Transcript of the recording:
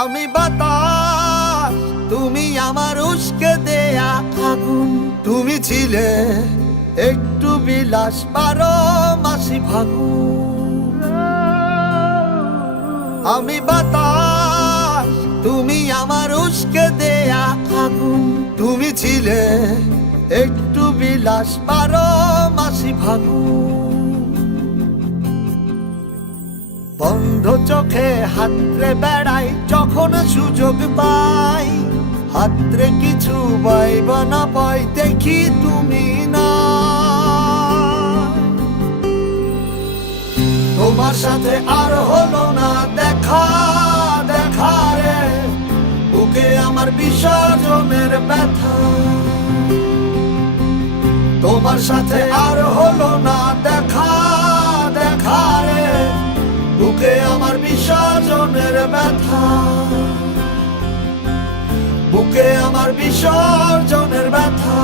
আমি বাতাস, তুমি আমার উস্কে দেয়া আগুন। তুমি ছিলে একটু বিলাস, 12 মাসি ফাগুন। আমি বাতাস, তুমি আমার উস্কে দেয়া আগুন। তুমি ছিলে একটু বিলাস, 12 মাসি ফাগুন। বন্ধ চোখে হাতরে বেড়াই যখন সুযোগ পাই, হাতরে কিছু পাইব না পাই দেখি তুমি না। তোমার সাথে আর হলো না দেখা, দেখা রে বুকে আমার বিসর্জনের ব্যথা। তোমার সাথে আর হলো না দেখা, দেখা রে বুকে আমার বিসর্জনের ব্যথা। বুকে আমার বিসর্জনের ব্যথা।